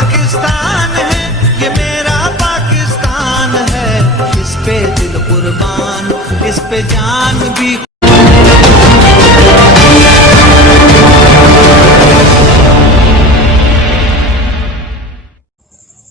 पाकिस्तान है ये मेरा पाकिस्तान है, इस पे दिल कुर्बान, इस पे जान भी.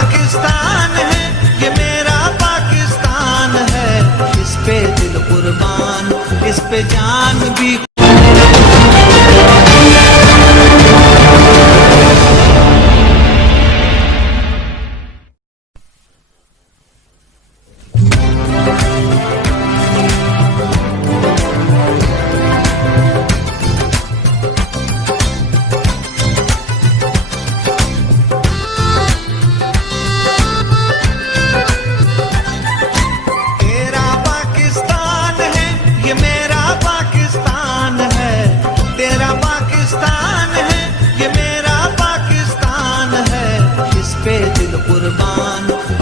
पाकिस्तान है ये मेरा पाकिस्तान है, इस पे दिल कुर्बान, इस पे जान भी.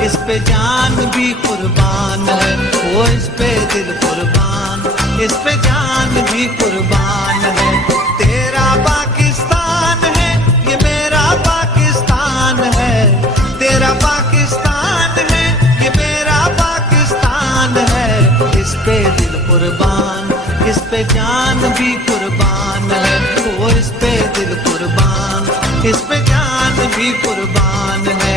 इस पे जान भी कुर्बान है, वो इस पे दिल कुर्बान, इस पे जान भी कुर्बान है. तेरा पाकिस्तान है ये मेरा पाकिस्तान है, तेरा पाकिस्तान है ये मेरा पाकिस्तान है. इस पे दिल कुर्बान, इस पे जान भी कुर्बान है, वो इस पे दिल कुर्बान, इस पे जान भी कुर्बान है.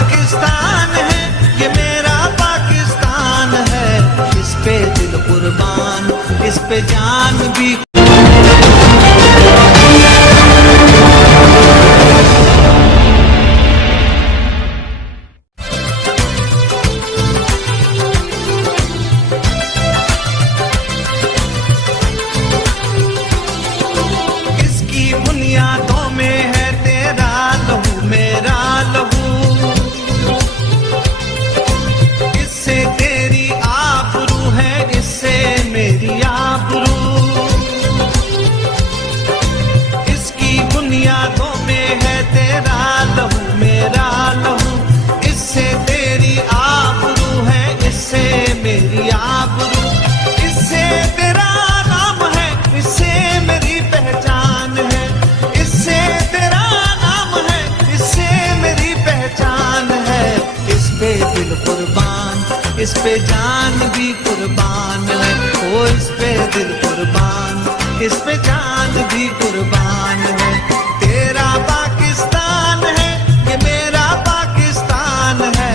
पाकिस्तान है ये मेरा पाकिस्तान है, इस पे दिल कुर्बान, इस पे जान भी. बुनियादों में है तेरा लहू मेरा लहू, इससे तेरी आबरू है, इससे मेरी आबरू. इसकी बुनियादों में है तेरा लहू मेरा लहू, इससे तेरी आबरू है, इससे मेरी आबरू. इससे तेरा नाम है, इससे मेरी पहचान है, इससे तेरा नाम है, इससे मेरी पहचान है. इस पे दिल कुर्बान, इस पे जान भी कुर्बान है, ओ इस पे दिल कुर्बान, इस पे जान भी कुर्बान है. तेरा पाकिस्तान है ये मेरा पाकिस्तान है,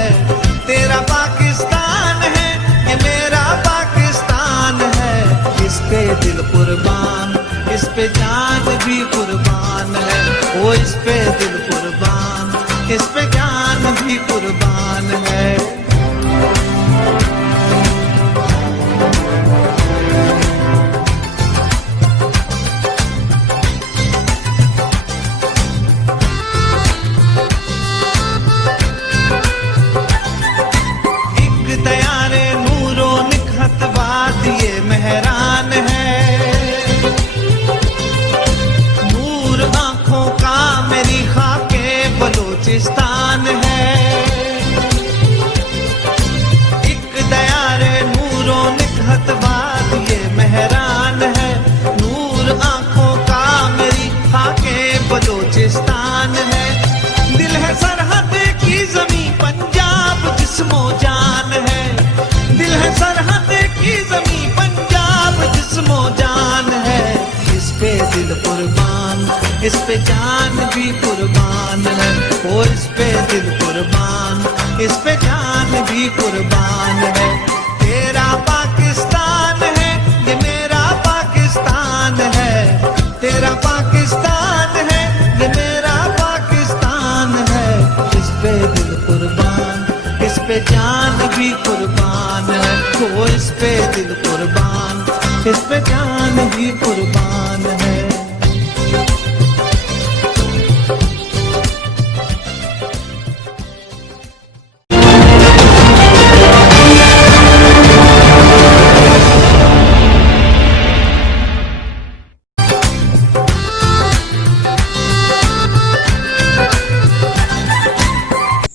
तेरा पाकिस्तान है ये मेरा पाकिस्तान है. इस पे दिल कुर्बान, इस पे जान भी कुर्बान है, वो इस पे दिल कुर्बान, इस पे जान भी कुर्बान है. एक दिल कुर्बान, इस पे जान भी कुर्बान है। ओ इस पे दिल कुर्बान, इस पे जान भी कुर्बान है। तेरा पाकिस्तान है, ये मेरा पाकिस्तान है। तेरा पाकिस्तान है, ये मेरा पाकिस्तान है। इस पे दिल कुर्बान, इस पे जान भी कुर्बान है। ओ इस पे दिल कुर्बान, इस पे जान भी कुर्बान है।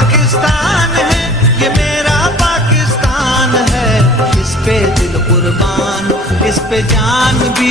पाकिस्तान है, ये मेरा पाकिस्तान है। इस पे दिल कुर्बान, इस पे जान भी